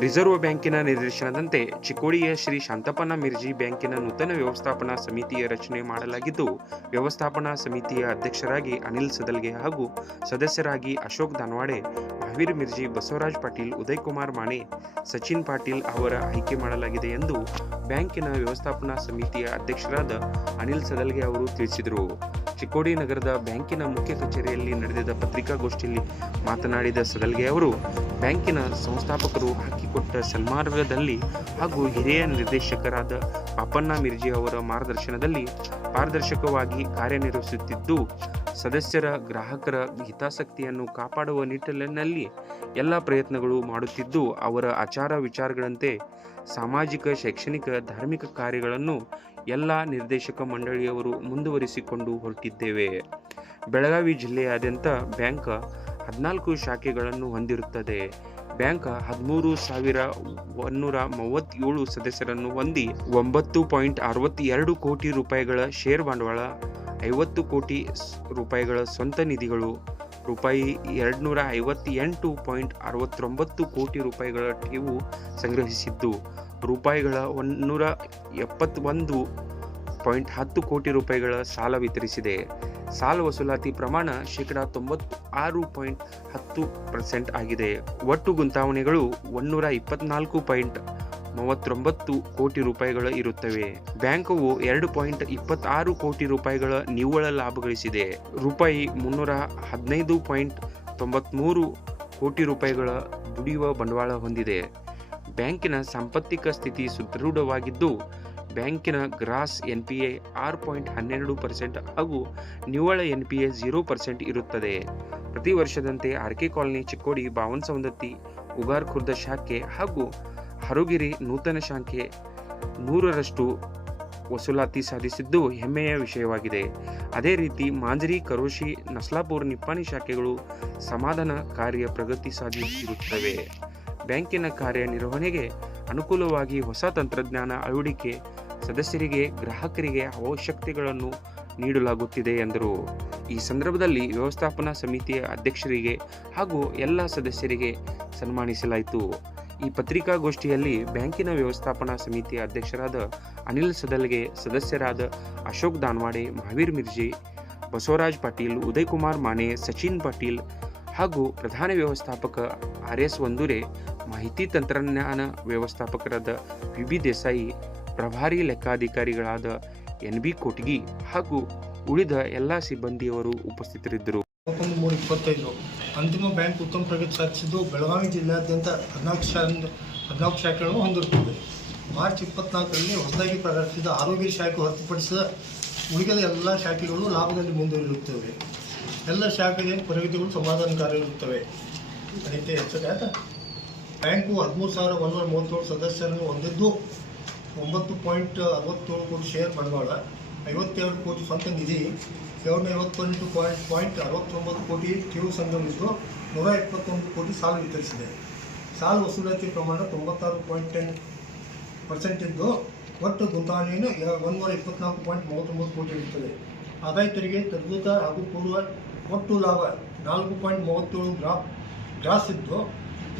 Reserve ಬ್ಯಾಂಕಿನ ನಿರ್ದೇಶನದಂತೆ ಚಿಕ್ಕೋಡಿಯ ಶ್ರೀ ಶಾಂತಪ್ಪನ ಮಿರ್ಜಿ ಬ್ಯಾಂಕಿನ ನೂತನ ವ್ಯವಸ್ಥಾಪನಾ ಸಮಿತಿಯ ರಚನೆ ಮಾಡಲಾಗಿದ್ದು, ವ್ಯವಸ್ಥಾಪನಾ ಸಮಿತಿಯ ಅಧ್ಯಕ್ಷರಾಗಿ ಅನಿಲ್ ಸದಲ್ಗೆ ಹಾಗೂ ಸದಸ್ಯರಾಗಿ ಅಶೋಕ್ ದಾನ್ವಾಡೆ ಮಹಾವೀರ್ ಮಿರ್ಜಿ ಬಸವರಾಜ್ ಪಾಟೀಲ್, ಉದಯ್ ಕುಮಾರ್ ಮಾಣೆ, ಸಚಿನ್ ಪಾಟೀಲ್ ಅವರ ಆಯ್ಕೆ ಮಾಡಲಾಗಿದೆ ಎಂದು ಬ್ಯಾಂಕಿನ ವ್ಯವಸ್ಥಾಪನಾ ಸಮಿತಿಯ ಅಧ್ಯಕ್ಷರಾದ ಅನಿಲ್ ಸದಲ್ಗೆ ಅವರು ತಿಳಿಸಿದರು. ಚಿಕ್ಕೋಡಿ ನಗರದ ಬ್ಯಾಂಕಿನ ಮುಖ್ಯ ಕಚೇರಿಯಲ್ಲಿ ನಡೆದ ಪತ್ರಿಕಾಗೋಷ್ಠಿಯಲ್ಲಿ ಮಾತನಾಡಿದ ಸದಲ್ಗೆ ಅವರು, ಬ್ಯಾಂಕಿನ ಸಂಸ್ಥಾಪಕರು ಹಾಕಿಕೊಟ್ಟ ಸನ್ಮಾರ್ಗದಲ್ಲಿ ಹಾಗೂ ಹಿರಿಯ ನಿರ್ದೇಶಕರಾದ ಪಾಪಣ್ಣ ಮಿರ್ಜಿ ಅವರ ಮಾರ್ಗದರ್ಶನದಲ್ಲಿ ಪಾರದರ್ಶಕವಾಗಿ ಕಾರ್ಯನಿರ್ವಹಿಸುತ್ತಿದ್ದು, ಸದಸ್ಯರ, ಗ್ರಾಹಕರ ಹಿತಾಸಕ್ತಿಯನ್ನು ಕಾಪಾಡುವ ನಿಟ್ಟಿನಲ್ಲಿ ಎಲ್ಲ ಪ್ರಯತ್ನಗಳು ಮಾಡುತ್ತಿದ್ದು, ಅವರ ಆಚಾರ ವಿಚಾರಗಳಂತೆ ಸಾಮಾಜಿಕ, ಶೈಕ್ಷಣಿಕ, ಧಾರ್ಮಿಕ ಕಾರ್ಯಗಳನ್ನು ಎಲ್ಲ ನಿರ್ದೇಶಕ ಮಂಡಳಿಯವರು ಮುಂದುವರಿಸಿಕೊಂಡು ಹೊರಟಿದ್ದೇವೆ. ಬೆಳಗಾವಿ ಜಿಲ್ಲೆಯಾದ್ಯಂತ ಬ್ಯಾಂಕ್ ಹದಿನಾಲ್ಕು ಶಾಖೆಗಳನ್ನು ಹೊಂದಿರುತ್ತದೆ. ಬ್ಯಾಂಕ್ ಹದಿಮೂರು ಸಾವಿರ ಒನ್ನೂರ ಮೂವತ್ತೇಳು ಸದಸ್ಯರನ್ನು ಹೊಂದಿ ಒಂಬತ್ತು ಪಾಯಿಂಟ್ ಅರವತ್ತೆರಡು ಕೋಟಿ ರೂಪಾಯಿಗಳ ಷೇರ್ ಬಂಡವಾಳ, ಐವತ್ತು ಕೋಟಿ ರೂಪಾಯಿಗಳ ಸ್ವಂತ ನಿಧಿಗಳು, ರೂಪಾಯಿ ಎರಡುನೂರ ಐವತ್ತೆಂಟು ಪಾಯಿಂಟ್ ಅರವತ್ತೊಂಬತ್ತು ಕೋಟಿ ರೂಪಾಯಿಗಳ ಠೇವು ಸಂಗ್ರಹಿಸಿದ್ದು, ರೂಪಾಯಿಗಳ ಒನ್ನೂರ ಎಪ್ಪತ್ತೊಂದು ಪಾಯಿಂಟ್ ಹತ್ತು ಕೋಟಿ ರೂಪಾಯಿಗಳ ಸಾಲ ವಿತರಿಸಿದೆ. ಸಾಲ ವಸೂಲಾತಿ ಪ್ರಮಾಣ ಶೇಕಡ ತೊಂಬತ್ತು ಆರು ಪಾಯಿಂಟ್ ಹತ್ತು ಪರ್ಸೆಂಟ್ ಆಗಿದೆ. ಒಟ್ಟು ಗುಂತಾವಣೆಗಳು ಒನ್ನೂರ ಇಪ್ಪತ್ನಾಲ್ಕು ಪಾಯಿಂಟ್ ಮೂವತ್ತೊಂಬತ್ತು ಕೋಟಿ ರೂಪಾಯಿಗಳ ಇರುತ್ತವೆ. ಬ್ಯಾಂಕವು ಎರಡು ಪಾಯಿಂಟ್ ಇಪ್ಪತ್ತಾರು ಕೋಟಿ ರೂಪಾಯಿಗಳ ನಿವ್ವಳ ಲಾಭ ಗಳಿಸಿದೆ. ರೂಪಾಯಿ ಮುನ್ನೂರ ಹದಿನೈದು ಪಾಯಿಂಟ್ ತೊಂಬತ್ಮೂರು ಕೋಟಿ ರೂಪಾಯಿಗಳ ದುಡಿಯುವ ಬಂಡವಾಳ ಹೊಂದಿದೆ. ಬ್ಯಾಂಕಿನ ಸಾಂಪತ್ತಿಕ ಸ್ಥಿತಿ ಸುದೃಢವಾಗಿದ್ದು ಬ್ಯಾಂಕಿನ ಗ್ರಾಸ್ ಎನ್ ಪಿ ಎ ಆರು ಪಾಯಿಂಟ್ ಹನ್ನೆರಡು ಪರ್ಸೆಂಟ್ ಹಾಗೂ ನಿವ್ವಳ N P A zero percent ಇರುತ್ತದೆ. ಪ್ರತಿ ವರ್ಷದಂತೆ R K colony, Chikkodi, Bavan Saundatti Ugar Khurd ಶಾಖೆ ಹಾಗೂ ಹರುಗಿರಿ ನೂತನ ಶಾಖೆ ನೂರರಷ್ಟು ವಸೂಲಾತಿ ಸಾಧಿಸಿದ್ದು ಹೆಮ್ಮೆಯ ವಿಷಯವಾಗಿದೆ. ಅದೇ ರೀತಿ ಮಾಂಜರಿ, ಕರೋಶಿ, ನಸ್ಲಾಪುರ್, ನಿಪ್ಪಾಣಿ ಶಾಖೆಗಳು ಸಮಾಧಾನ ಕಾರ್ಯ ಪ್ರಗತಿ ಸಾಧಿಸಿರುತ್ತವೆ ಬ್ಯಾಂಕಿನ ಕಾರ್ಯನಿರ್ವಹಣೆಗೆ ಅನುಕೂಲವಾಗಿ ಹೊಸ ತಂತ್ರಜ್ಞಾನ ಅಳವಡಿಕೆ ಸದಸ್ಯರಿಗೆ, ಗ್ರಾಹಕರಿಗೆ ಅವಶ್ಯಕತೆಗಳನ್ನು ನೀಡಲಾಗುತ್ತಿದೆ ಎಂದರು. ಈ ಸಂದರ್ಭದಲ್ಲಿ ವ್ಯವಸ್ಥಾಪನಾ ಸಮಿತಿಯ ಅಧ್ಯಕ್ಷರಿಗೆ ಹಾಗೂ ಎಲ್ಲ ಸದಸ್ಯರಿಗೆ ಸನ್ಮಾನಿಸಲಾಯಿತು. ಈ ಪತ್ರಿಕಾಗೋಷ್ಠಿಯಲ್ಲಿ ಬ್ಯಾಂಕಿನ ವ್ಯವಸ್ಥಾಪನಾ ಸಮಿತಿಯ ಅಧ್ಯಕ್ಷರಾದ ಅನಿಲ್ ಸದಲ್ಗೆ ಸದಸ್ಯರಾದ ಅಶೋಕ್ ದಾನ್ವಾಡೆ, ಮಹಾವೀರ್ ಮಿರ್ಜಿ, ಬಸವರಾಜ್ ಪಾಟೀಲ್ ಉದಯ್ ಕುಮಾರ್ ಮಾನೆ ಸಚಿನ್ ಪಾಟೀಲ್ ಹಾಗೂ ಪ್ರಧಾನ ವ್ಯವಸ್ಥಾಪಕ ಆರ್ ಎಸ್ ಒಂದೂರೆ, ಮಾಹಿತಿ ತಂತ್ರಜ್ಞಾನ ವ್ಯವಸ್ಥಾಪಕರಾದ ವಿ ಬಿ ದೇಸಾಯಿ ಪ್ರಭಾರಿ ಲೆಕ್ಕಾಧಿಕಾರಿಗಳಾದ ಎನ್ ಬಿ ಕೊಟ್ಗಿ ಹಾಗೂ ಉಳಿದ ಎಲ್ಲ ಸಿಬ್ಬಂದಿಯವರು ಉಪಸ್ಥಿತರಿದ್ದರು. ಮೂರು ಇಪ್ಪತ್ತೈದು. ಅಂತಿಮ ಬ್ಯಾಂಕ್ ಉತ್ತಮ ಪ್ರಗತಿ ಸಾಧಿಸಿದ್ದು ಬೆಳಗಾವಿ ಜಿಲ್ಲೆಯಾದ್ಯಂತ ಹದಿನಾಲ್ಕು ಶಾ ಹದಿನಾಲ್ಕು ಶಾಖೆಗಳನ್ನು ಹೊಂದಿರುತ್ತದೆ. ಮಾರ್ಚ್ ಇಪ್ಪತ್ನಾಲ್ಕರಲ್ಲಿ ಹೊಸದಾಗಿ ಪ್ರಕಟಿಸಿದ ಆರೋಗ್ಯ ಶಾಖೆ ಹೊರತುಪಡಿಸಿದ ಉಳಿದ ಎಲ್ಲ ಶಾಖೆಗಳು ಲಾಭದಲ್ಲಿ ಮುಂದುವರಿಯುತ್ತವೆ. ಎಲ್ಲ ಶಾಖೆಗೆ ಪ್ರಗತಿಗಳು ಸಮಾಧಾನಕಾರಿರುತ್ತವೆ ಅದಕ್ಕೆ ಹೆಚ್ಚು ಬ್ಯಾಂಕು ಹದಿಮೂರು ಸಾವಿರ ಒಂದೂರ ಮೂವತ್ತೇಳು ಸದಸ್ಯರನ್ನು ಹೊಂದಿದ್ದು ಒಂಬತ್ತು ಪಾಯಿಂಟ್ ಅರವತ್ತೇಳು ಕೋಟಿ ಶೇರ್ ಬಂಡವಾಳ, ಐವತ್ತೆರಡು ಕೋಟಿ ಸ್ವಂತ ನಿಧಿ ಏಳ್ನೂರ ಐವತ್ತೆಂಟು ಪಾಯಿಂಟ್ ಪಾಯಿಂಟ್ ಅರವತ್ತೊಂಬತ್ತು ಕೋಟಿ ಕಿರು ಸಂಗಮಿಸಿದ್ದು ನೂರ ಇಪ್ಪತ್ತೊಂದು ಕೋಟಿ ಸಾಲ ವಿತರಿಸಿದೆ. ಸಾಲ ವಸೂಲಾತಿ ಪ್ರಮಾಣ ತೊಂಬತ್ತಾರು ಪಾಯಿಂಟ್ ಟೆನ್ ಪರ್ಸೆಂಟ್ ಇದ್ದು ಒಟ್ಟು ಗುಂತಾವಣೆಯನ್ನು ಒಂದೂರ ಇಪ್ಪತ್ನಾಲ್ಕು ಪಾಯಿಂಟ್ ಮೂವತ್ತೊಂಬತ್ತು ಕೋಟಿ ಇರುತ್ತದೆ ಆದಾಯ ತೆರಿಗೆ ತದ್ಭುತ ಹಾಗೂ ಪೂರ್ವ ಒಟ್ಟು ಲಾಭ ನಾಲ್ಕು ಪಾಯಿಂಟ್ ಮೂವತ್ತೇಳು ಗ್ರಾ ಗ್ರಾಸ್ ಇದ್ದು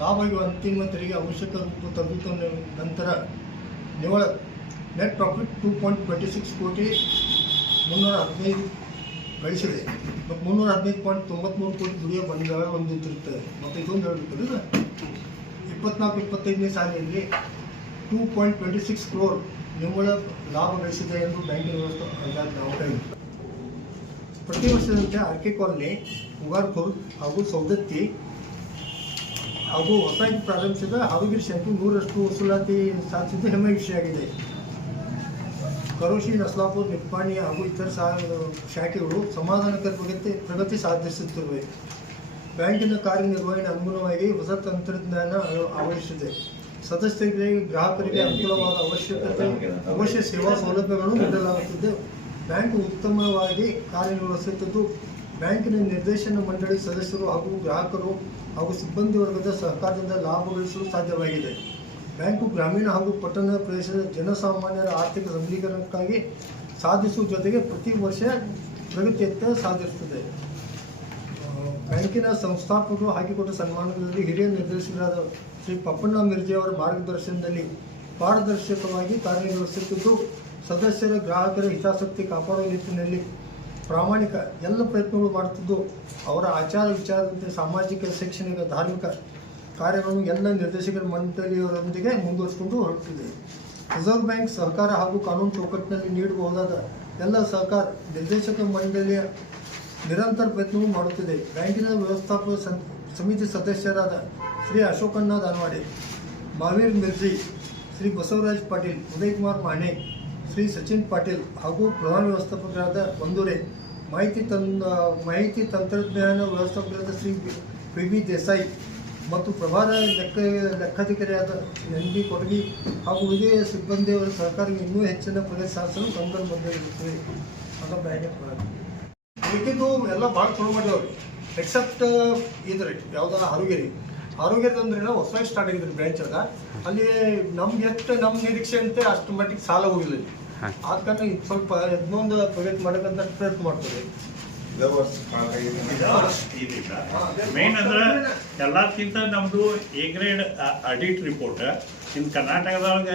ಲಾಭ ಅಂತಿಮ ತೆರಿಗೆ ಅವಶ್ಯಕ ರೂಪ ತರಬೇತ ನಂತರ ನಿವ್ವಳ net profit two point twenty six ಕೋಟಿ ಮುನ್ನೂರ ಹದಿನೈದು ಗಳಿಸಿದೆ. ಮತ್ತು ಮುನ್ನೂರ ಹದಿನೈದು ಪಾಯಿಂಟ್ ತೊಂಬತ್ಮೂರು ಕೋಟಿ ದುಡಿಯೋ ಬಂಡವಾಳ ಹೊಂದಿರುತ್ತದೆ ಮತ್ತು ಇದೊಂದು ಹೇಳಬೇಕಲ್ಲ ಇಪ್ಪತ್ನಾಲ್ಕು, ಇಪ್ಪತ್ತೈದನೇ ಸಾಲಿನಲ್ಲಿ two point twenty six crore ನಿವ್ವಳ ಲಾಭ ಗಳಿಸಿದೆ ಎಂದು ಬ್ಯಾಂಕಿನ ವ್ಯವಸ್ಥೆ ಅಂದಾಜು ನಾವು ಹೇಳಿದ್ವಿ ಪ್ರತಿ ವರ್ಷದಂತೆ ಆರ್ ಕೆ ಕಾಲನಿ ಉಗಾರ್ಪುರ್ ಹಾಗೂ ಸೌದತ್ತಿ ಹಾಗೂ ಹೊಸದಾಗಿ ಪ್ರಾರಂಭಿಸಿದ ಹಾವೇರಿ ಶಾಖೆ ನೂರರಷ್ಟು ವಸೂಲಾತಿ ಸಾಧಿಸಿದ್ದು ಹೆಮ್ಮೆ ವಿಷಯ ಆಗಿದೆ. ಕರೋಶಿ, ನಸ್ಲಾಪುರ್, ನಿಪ್ಪಾಣಿ ಹಾಗೂ ಇತರ ಸಾ- ಶಾಖೆಗಳು ಸಮಾಧಾನಕರ ಪ್ರಗತಿ ಪ್ರಗತಿ ಸಾಧಿಸುತ್ತಿವೆ. ಬ್ಯಾಂಕಿನ ಕಾರ್ಯನಿರ್ವಹಣೆ ಅನುಗುಣವಾಗಿ ಹೊಸ ತಂತ್ರಜ್ಞಾನ ಅಳ- ಅಳವಡಿಸಿದೆ ಸದಸ್ಯರಿಗೆ, ಗ್ರಾಹಕರಿಗೆ ಅನುಕೂಲವಾದ ಅವಶ್ಯಕತೆ, ಅವಶ್ಯ ಸೇವಾ ಸೌಲಭ್ಯಗಳನ್ನು ನೀಡಲಾಗುತ್ತಿದೆ. ಬ್ಯಾಂಕ್ ಉತ್ತಮವಾಗಿ ಕಾರ್ಯನಿರ್ವಹಿಸುತ್ತಿದ್ದು ಬ್ಯಾಂಕಿನ ನಿರ್ದೇಶನ ಮಂಡಳಿ ಸದಸ್ಯರು ಹಾಗೂ ಗ್ರಾಹಕರು ಹಾಗೂ ಸಿಬ್ಬಂದಿ ವರ್ಗದ ಸಹಕಾರದಿಂದ ಲಾಭ ಗಳಿಸಲು ಸಾಧ್ಯವಾಗಿದೆ. ಬ್ಯಾಂಕು ಗ್ರಾಮೀಣ ಹಾಗೂ ಪಟ್ಟಣ ಪ್ರದೇಶದ ಜನಸಾಮಾನ್ಯರ ಆರ್ಥಿಕ ಸಬಲೀಕರಣಕ್ಕಾಗಿ ಸಾಧಿಸುವ ಜೊತೆಗೆ ಪ್ರತಿ ವರ್ಷ ಪ್ರಗತಿಯತ್ತ ಸಾಧಿಸುತ್ತದೆ. ಬ್ಯಾಂಕಿನ ಸಂಸ್ಥಾಪಕರು ಹಾಕಿಕೊಟ್ಟ ಸನ್ಮಾನದಲ್ಲಿ ಹಿರಿಯ ನಿರ್ದೇಶಕರಾದ ಶ್ರೀ ಪಪ್ಪಣ್ಣ ಮಿರ್ಜಿ ಅವರ ಮಾರ್ಗದರ್ಶನದಲ್ಲಿ ಪಾರದರ್ಶಕವಾಗಿ ಕಾರ್ಯನಿರ್ವಹಿಸುತ್ತಿದ್ದು, ಸದಸ್ಯರ ಗ್ರಾಹಕರ ಹಿತಾಸಕ್ತಿ ಕಾಪಾಡುವ ನಿಟ್ಟಿನಲ್ಲಿ ಪ್ರಾಮಾಣಿಕ ಎಲ್ಲ ಪ್ರಯತ್ನಗಳು ಮಾಡುತ್ತಿದ್ದು, ಅವರ ಆಚಾರ ವಿಚಾರದಂತೆ ಸಾಮಾಜಿಕ, ಶೈಕ್ಷಣಿಕ, ಧಾರ್ಮಿಕ ಕಾರ್ಯಗಳನ್ನು ಎಲ್ಲ ನಿರ್ದೇಶಕರ ಮಂಡಳಿಯವರೊಂದಿಗೆ ಮುಂದುವರಿಸಿಕೊಂಡು ಹೊರಟಿದೆ ರಿಸರ್ವ್ ಬ್ಯಾಂಕ್ ಸರ್ಕಾರ ಹಾಗೂ ಕಾನೂನು ಚೌಕಟ್ಟಿನಲ್ಲಿ ನೀಡಬಹುದಾದ ಎಲ್ಲ ಸಹಕಾರ ನಿರ್ದೇಶಕ ಮಂಡಳಿಯ ನಿರಂತರ ಪ್ರಯತ್ನವೂ ಮಾಡುತ್ತಿದೆ. ಬ್ಯಾಂಕಿನ ವ್ಯವಸ್ಥಾಪಕ ಸಮಿತಿ ಸದಸ್ಯರಾದ ಶ್ರೀ ಅಶೋಕಣ್ಣ ದಾನವಾಡೆ ಮಹಾವೀರ್ ಮಿರ್ಜಿ, ಶ್ರೀ ಬಸವರಾಜ್ ಪಾಟೀಲ್, ಉದಯ್ ಕುಮಾರ್ ಮಾಣೆ ಶ್ರೀ ಸಚಿನ್ ಪಾಟೀಲ್ ಹಾಗೂ ಪ್ರಧಾನ ವ್ಯವಸ್ಥಾಪಕರಾದ ಒಂದೂರೆ ಮಾಹಿತಿ ತಂದ, ಮಾಹಿತಿ ತಂತ್ರಜ್ಞಾನ ವ್ಯವಸ್ಥಾಪಕರಾದ ಶ್ರೀ ಪಿ ಬಿ ದೇಸಾಯಿ ಮತ್ತು ಪ್ರಭಾರ ಲೆಕ್ಕ, ಲೆಕ್ಕಾಧಿಕಾರಿಯಾದ ಎನ್ ಬಿ ಕೊಡಗಿ ಹಾಗೂ ವಿಜಯ ಸಿಬ್ಬಂದಿಯವರ ಸಹಕಾರಕ್ಕೆ ಇನ್ನೂ ಹೆಚ್ಚಿನ ಪ್ರದೇಶ ಸಾಧಿಸಲು ಕಂಕಲ್ ಬಂದಿರುತ್ತದೆ ಅಂತ ಬ್ಯಾಂಕ್ ಉಳಿಕಿದ್ದು ಎಲ್ಲ ಭಾಳ ಚಲೋ ಮಾಡ್ಯಾವ್ರಿ. ಎಕ್ಸೆಪ್ಟ್ ಇದ್ರಿ ಯಾವ್ದ ಆರೋಗ್ಯರಿ. ಆರೋಗ್ಯದ ಅಂದ್ರೆ ಹೊಸ ಹೊಸದಾಗಿ ಸ್ಟಾರ್ಟ್ ಆಗಿದ್ರಿ ಬ್ರಾಂಚ್ ಅದ. ಅಲ್ಲಿ ನಮ್ಗೆ ಎಷ್ಟು ನಮ್ಮ ನಿರೀಕ್ಷೆ ಅಂತೆ ಅಷ್ಟು ಮಟ್ಟಿಗೆ ಸಾಲ ಹೋಗಿಲ್ಲ ಇಲ್ಲಿ ಹಾಂ. ಆದ ಕಾರಣ ಇದು ಸ್ವಲ್ಪ ಇನ್ನೊಂದು ಪ್ರೊಜೆಕ್ಟ್ ಮಾಡಬೇಕಂತ ಪ್ರಯತ್ನ ಮಾಡ್ತೀವಿ ಮೇನ್ ಅಂದ್ರೆ ಎಲ್ಲಕ್ಕಿಂತ ನಮ್ದು A grade audit report in ಕರ್ನಾಟಕದೊಳಗ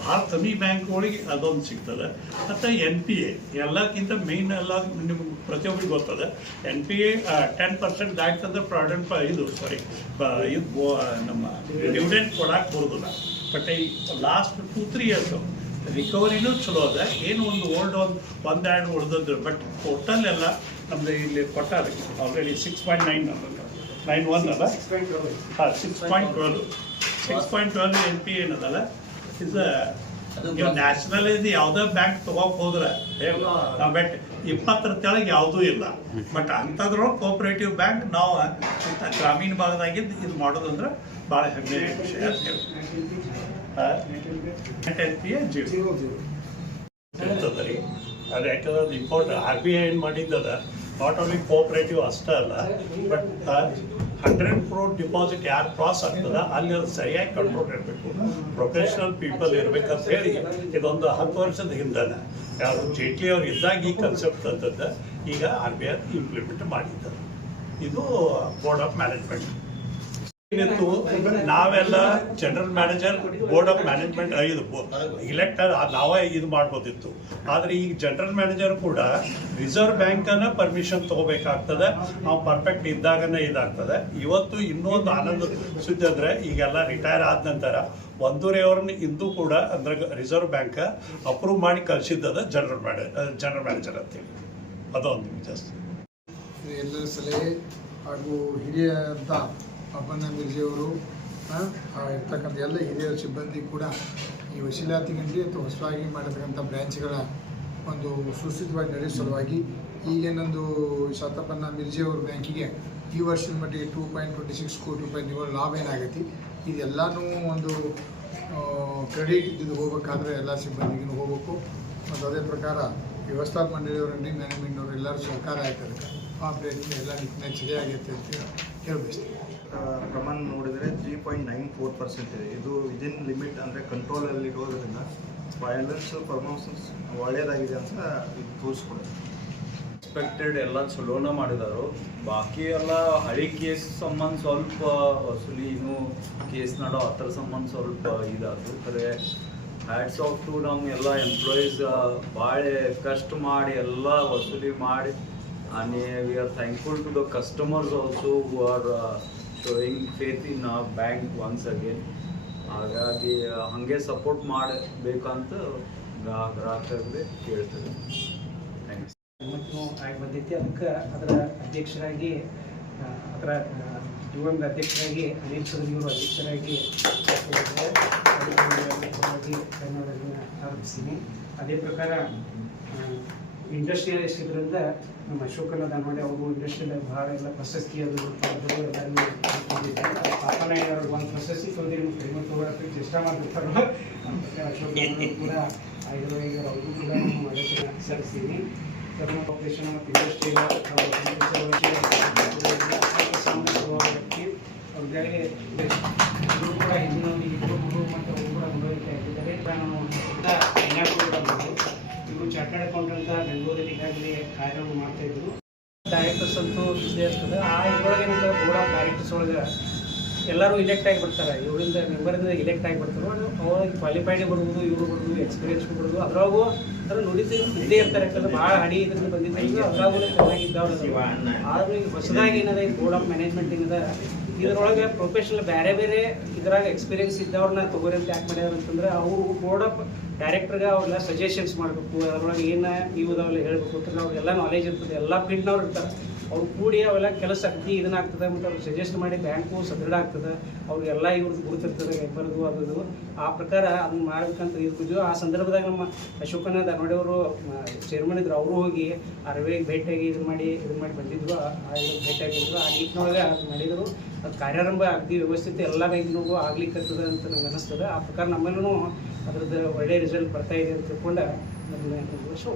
ಭಾಳ ಕಮ್ಮಿ ಬ್ಯಾಂಕ್ಗಳಿಗೆ ಅದೊಂದು ಸಿಗ್ತದೆ. ಮತ್ತು ಎನ್ ಪಿ ಎ ಎಲ್ಲಕ್ಕಿಂತ ಮೇನ್ ಎಲ್ಲ ನಿಮ್ಗೆ ಪ್ರತಿಯೊಬ್ಬರಿಗೆ ಗೊತ್ತದ. N P A ten percent ದಾಟ್ತಂದ್ರೆ product ಪ ಇದು ಸಾರಿ ಇದು ನಮ್ಮ ಡಿವಿಡೆಂಟ್ ಕೊಡಕ್ಕೆ ಬರೋದಿಲ್ಲ. ಬಟ್ ಈ ಲಾಸ್ಟ್ ಟೂ ತ್ರೀ ಇಯರ್ಸು ರಿಕವರಿನೂ ಚಲೋ ಅದ. ಏನು ಒಂದು ಓಲ್ಡ್ ಒಂದು ಒಂದೆರಡು ಉಳಿದದ್ದು ಬಟ್ ಟೋಟಲ್ ಎಲ್ಲ ನಮ್ದು ಇಲ್ಲಿ ಕೊಟ್ಟಾರೆ. Already six point nine nine one ಅಲ್ಲ ಹಾಂ six point twelve six point twelve N P ಏನದಲ್ಲ ಇಸ್ ನೀವು ನ್ಯಾಷನಲ್ ಇದು ಯಾವುದೇ ಬ್ಯಾಂಕ್ ತಗೋಕ್ ಹೋದ್ರೆ ನಾವು ಬೆಟ್ ಇಪ್ಪತ್ತರ ಕೆಳಗೆ ಯಾವುದೂ ಇಲ್ಲ. ಬಟ್ ಅಂಥದ್ರೊಳಗೆ ಕೋಪರೇಟಿವ್ ಬ್ಯಾಂಕ್ ನಾವು ಗ್ರಾಮೀಣ ಭಾಗದಾಗಿದ್ದು ಇದು ಮಾಡೋದಂದ್ರೆ ಭಾಳ ಹೆಮ್ಮೆ ವಿಷಯ ಅಂತ ಹೇಳಿ. N P A zero zero zero ಇರ್ತದೆ ರೀ ಅದು ಯಾಕಂದ್ರೆ ಅದು ಇಂಪಾರ್ಟೆಂಟ್ ಆರ್ ಬಿ ಐ ಏನು ಮಾಡಿದ್ದದ ನಾಟ್ ಓನ್ಲಿ ಕೋಆಪರೇಟಿವ್ ಅಷ್ಟೇ ಅಲ್ಲ ಬಟ್ ಹಂಡ್ರೆಡ್ ಕ್ರೋಡ್ ಡಿಪಾಸಿಟ್ ಯಾರು ಕ್ರಾಸ್ ಆಗ್ತದ, ಅಲ್ಲಿ ಅದು ಸರಿಯಾಗಿ ಕಂಟ್ರೋಲ್ ಇರಬೇಕು. ಪ್ರೊಫೆಷನಲ್ ಪೀಪಲ್ ಇರ್ಬೇಕಂತ ಹೇಳಿ, ಇದೊಂದು ಹತ್ತು ವರ್ಷದ ಹಿಂದನ ಯಾರು ಜೇಟ್ಲಿ ಅವ್ರು ಇದ್ದಾಗ ಈ ಕನ್ಸೆಪ್ಟ್ ಅಂತದ್ದು, ಈಗ ಆರ್ ಬಿ ಐ ಇಂಪ್ಲಿಮೆಂಟ್ ಮಾಡಿದ್ದ ಇದು ಬೋರ್ಡ್ ಆಫ್ ಮ್ಯಾನೇಜ್ಮೆಂಟ್ ಏನಿತ್ತು? ನಾವೆಲ್ಲ general manager board of management ಇದು ಇಲೆಕ್ಟ್ ನಾವೇ ಇದು ಮಾಡ್ಬೋದಿತ್ತು. ಆದ್ರೆ ಈಗ ಜನರಲ್ ಮ್ಯಾನೇಜರ್ ಕೂಡ ರಿಸರ್ವ್ ಬ್ಯಾಂಕ್ ಅನ್ನ ಪರ್ಮಿಷನ್ ತಗೋಬೇಕಾಗ್ತದೆ. ನಾವು ಪರ್ಫೆಕ್ಟ್ ಇದ್ದಾಗನೇ ಇದಾಗ್ತದೆ. ಇವತ್ತು ಇನ್ನೊಂದು ಆನಂದ ಸುದ್ದಿ ಅಂದ್ರೆ ಈಗೆಲ್ಲ ರಿಟೈರ್ ಆದ ನಂತರ ಒಂದೂರೆ ಅವ್ರನ್ನ ಇಂದು ಕೂಡ ಅಂದ್ರೆ ರಿಸರ್ವ್ ಬ್ಯಾಂಕ್ ಅಪ್ರೂವ್ ಮಾಡಿ ಕಳ್ಸಿದ್ದದ ಜನರಲ್ ಮ್ಯಾನೇಜರ್ ಜನರಲ್ ಮ್ಯಾನೇಜರ್ ಅಂತೇಳಿ. ಅದೊಂದು ಜಾಸ್ತಿ. ಸಲಹೆ ಹಾಗೂ ಹಿರಿಯಂತ ಅಪ್ಪಣ್ಣ ಮಿರ್ಜಿಯವರು ಇರ್ತಕ್ಕಂಥ ಎಲ್ಲ ಹಿರಿಯ ಸಿಬ್ಬಂದಿ ಕೂಡ ಈ ವಶೀಲಾತಿ ಗಂಟಿ ಅಥವಾ ಹೊಸದಾಗಿ ಮಾಡಿರ್ತಕ್ಕಂಥ ಬ್ರ್ಯಾಂಚ್ಗಳ ಒಂದು ಸುಸ್ಥಿತವಾಗಿ ನಡೆಯುವ ಸಲುವಾಗಿ ಈಗೇನೊಂದು ಶಾತಪ್ಪಣ್ಣ ಮಿರ್ಜಿಯವ್ರ ಬ್ಯಾಂಕಿಗೆ ಈ ವರ್ಷದ ಮಟ್ಟಿಗೆ ಟೂ ಪಾಯಿಂಟ್ ಟ್ವೆಂಟಿ ಸಿಕ್ಸ್ ಕೋಟಿ ರೂಪಾಯಿ ನೀವು ಲಾಭ ಏನಾಗೈತಿ? ಇದೆಲ್ಲನೂ ಒಂದು ಕ್ರೆಡಿಟ್ ಇದ್ದಿದ್ದು ಹೋಗ್ಬೇಕಾದ್ರೆ ಎಲ್ಲ ಸಿಬ್ಬಂದಿಗೂ ಹೋಗ್ಬೇಕು. ಮತ್ತು ಅದೇ ಪ್ರಕಾರ ವ್ಯವಸ್ಥಾ ಮಂಡಳಿಯವರು ಡಿ ಮ್ಯಾನೇಜ್ಮೆಂಟ್ನವರು ಎಲ್ಲರೂ ಸಹಕಾರ ಆಯ್ತು ಅದಕ್ಕೆ ಆ ಪ್ರಯತ್ನ ಎಲ್ಲ ನಿಟ್ಟಿನ ಸರಿಯಾಗೈತೆ ಅಂತ ಹೇಳ್ಬಯಸ್ತೀವಿ ಆ, ಪ್ರಮಾಣ ನೋಡಿದರೆ three point nine four percent ಇದೆ. ಇದು ವಿದಿನ್ ಲಿಮಿಟ್ ಅಂದರೆ ಕಂಟ್ರೋಲಲ್ಲಿ ಇರೋದ್ರಿಂದ ವೈಲೆನ್ಸ್ ಪರ್ಫಾರ್ಮೆನ್ಸ್ ಒಳ್ಳೆಯದಾಗಿದೆ ಅಂತ ಇದು ತೋರಿಸ್ಕೊಡುತ್ತೆ. ಎಕ್ಸ್ಪೆಕ್ಟೆಡ್ ಎಲ್ಲ ಚಲೋನ ಮಾಡಿದಾರು. ಬಾಕಿ ಎಲ್ಲ ಹಳಿ ಕೇಸ್ ಸಂಬಂಧ ಸ್ವಲ್ಪ ವಸೂಲಿ ಇನ್ನೂ ಕೇಸ್ ನಡೋ ಅದರ ಸಂಬಂಧ ಸ್ವಲ್ಪ ಇದಾದ್ರು. ಖರೆ ಹ್ಯಾಟ್ಸ್ ಆಫ್ ಟು ನಮ್ಮ ಎಲ್ಲ ಎಂಪ್ಲಾಯೀಸ್ ಭಾಳ ಕಷ್ಟ ಮಾಡಿ ಎಲ್ಲ ವಸೂಲಿ ಮಾಡಿ and we are thankful to the customers also who are uh, faith in in bank once again ಹಾಗಾಗಿ ಹಾಗೆ ಸಪೋರ್ಟ್ ಮಾಡಬೇಕಂತ ಗ್ರಾ- ಗ್ರಾಹಕರಿಗೆ ಕೇಳ್ತೇವೆ. ಥ್ಯಾಂಕ್ಸ್ ಬಂದೈತಿ ಅದಕ್ಕೆ ಅದರ ಅಧ್ಯಕ್ಷರಾಗಿ ಅದರ ಜೀವನದ ಅಧ್ಯಕ್ಷರಾಗಿ ಅನಿಲ್ ಚೌಧರಿ ಅಧ್ಯಕ್ಷರಾಗಿ ಧನ್ಯವಾದಗಳನ್ನು ಅರ್ಪಿಸ್ತೀನಿ ಅದೇ ಪ್ರಕಾರ ಇಂಡಸ್ಟ್ರಿಯಲಿಸ್ಟ್ ಇದರಿಂದ ನಮ್ಮ ಅಶೋಕನ ದಾನವಾಡಿ ಅವರು ಇಂಡಸ್ಟ್ರಿಯಲ್ ಭಾಳ ಎಲ್ಲ ಪ್ರಶಸ್ತಿ ಅದು ಒಂದು ಪ್ರಶಸ್ತಿ ತೊಂದರೆ ಕಡಿಮೆ ತೊಗೊಳಕ್ಕೆ ಚೇಷ್ಟ ಮಾಡಿರ್ತಾರೋ ಅಶೋಕ ಕೂಡ ಐದು ಅವ್ರಿಗೂ ಕೂಡ ಕರ್ಮ ಕಾರ್ಪೊರೇಷನ್ ಮತ್ತು ಇಂಡಸ್ಟ್ರಿಯಲ್ ವ್ಯಕ್ತಿ ಅವ್ರಿಗೆ ಕೂಡ ಹಿಂದಿನ ಇಬ್ಬರು ಮತ್ತು ಅವರು ಕೂಡ ಮುಂದುವರಿಕೆ ಆಗಿದ್ದಾರೆ ನಾನು ಚಾರ್ಟರ್ಡ್ ಅಕೌಂಟೆಂಟ್ ಬೆಂಗಳೂರಲ್ಲಿ ಈಗಾಗಲೇ ಕಾರ್ಯವನ್ನು ಮಾಡ್ತಾ ಇದ್ರು ಡೈರೆಕ್ಟರ್ಸ್ ಅಂತೂ ಇದ್ದೇ ಇರ್ತದೆ ಆ ಇದ್ರೊಳಗೆ ಇವರಿಂದ ಬೋರ್ಡ್ ಆಫ್ ಡೈರೆಕ್ಟರ್ಸ್ ಒಳಗೆ ಎಲ್ಲರೂ ಇಲೆಕ್ಟ್ ಆಗಿ ಬರ್ತಾರೆ. ಇವರಿಂದ ಮೆಂಬರಿಂದ ಇಲೆಕ್ಟ್ ಆಗಿ ಬರ್ತಾರೆ. ಅವ್ರಿಗೆ ಕ್ವಾಲಿಫೈಡ್ ಬರ್ಬೋದು ಇವರು ಬರ್ಬೋದು ಎಕ್ಸ್ಪೀರಿಯನ್ಸ್ ಬರ್ಬೋದು ಅದ್ರಾಗೂ ಅದರ ನುಡಿದು ಇದ್ದೇ ಇರ್ತಾರೆ. ಯಾಕಂದ್ರೆ ಭಾಳ ಹಡಿ ಇದ್ರಿಂದ ಬಂದಿದ್ದು ಅದ್ರಾಗೂ ಚೆನ್ನಾಗಿದ್ದವ್ರು ಆದರೂ ಈಗ ಹೊಸದಾಗಿ ಏನದ ಈ ಬೋರ್ಡ್ ಆಫ್ ಮ್ಯಾನೇಜ್ಮೆಂಟ್ ಏನದ, ಇದ್ರೊಳಗೆ ಪ್ರೊಫೆಷನಲ್ ಬೇರೆ ಬೇರೆ ಇದ್ರಾಗ ಎಕ್ಸ್ಪೀರಿಯನ್ಸ್ ಇದ್ದವ್ರನ್ನ ತಗೋರಿ ಅಂತ ಯಾಕೆ ಮಾಡ್ಯಾರ ಅಂತಂದ್ರೆ ಅವರು ಬೋರ್ಡ್ ಆಫ್ ಡೈರೆಕ್ಟರ್ಗೆ ಅವ್ರೆಲ್ಲ ಸಜೆಷನ್ಸ್ ಮಾಡಬೇಕು. ಅದ್ರೊಳಗೆ ಏನು ಇವು ಅದಾವೆಲ್ಲ ಹೇಳ್ಬೇಕು. ಅಂತಂದ್ರೆ ಅವ್ರಿಗೆಲ್ಲ ನಾಲೆಜ್ ಇರ್ತದೆ. ಎಲ್ಲ ಫೀಲ್ಡ್ನವ್ರು ಇರ್ತಾರೆ. ಅವ್ರು ಕೂಡಿ ಅವೆಲ್ಲ ಕೆಲಸ ಅಗ್ದಿ ಇದನ್ನಾಗ್ತದೆ ಮತ್ತು ಅವ್ರು ಸಜೆಸ್ಟ್ ಮಾಡಿ ಬ್ಯಾಂಕು ಸದೃಢ ಆಗ್ತದೆ. ಅವ್ರಿಗೆಲ್ಲ ಇವ್ರದ್ದು ಗುರುತಿರ್ತದೆ ಬರೋದು ಅದು ಆ ಪ್ರಕಾರ ಅದನ್ನ ಮಾಡ್ಬೇಕಂತ ಇರ್ತಿದ್ವಿ ಆ ಸಂದರ್ಭದಾಗ ನಮ್ಮ ಅಶೋಕನ ದಾನವಾಡಿಯವರು ಚೇರ್ಮನ್ ಇದ್ರು. ಅವರು ಹೋಗಿ ಅರವೆಗೆ ಭೇಟಿಯಾಗಿ ಇದು ಮಾಡಿ ಇದು ಮಾಡಿ ಬಂದಿದ್ರು. ಭೇಟಿಯಾಗಿದ್ರು. ಆ ನಿಟ್ಟಿನೊಳಗೆ ಅದು ಮಾಡಿದರು. ಅದು ಕಾರ್ಯಾರಂಭ ಅಗ್ದಿ ವ್ಯವಸ್ಥಿತ ಎಲ್ಲ ಬ್ಯಾಂಕಿನೂ ಆಗ್ಲಿಕ್ಕತ್ತದ ಅಂತ ನಂಗೆ ಅನಿಸ್ತದೆ. ಆ ಪ್ರಕಾರ ನಮ್ಮಲ್ಲೂ ಅದ್ರದ್ದು ಒಳ್ಳೆ ರಿಸಲ್ಟ್ ಬರ್ತಾ ಇದೆ ಅಂತ ತಿಳ್ಕೊಂಡು ವರ್ಷ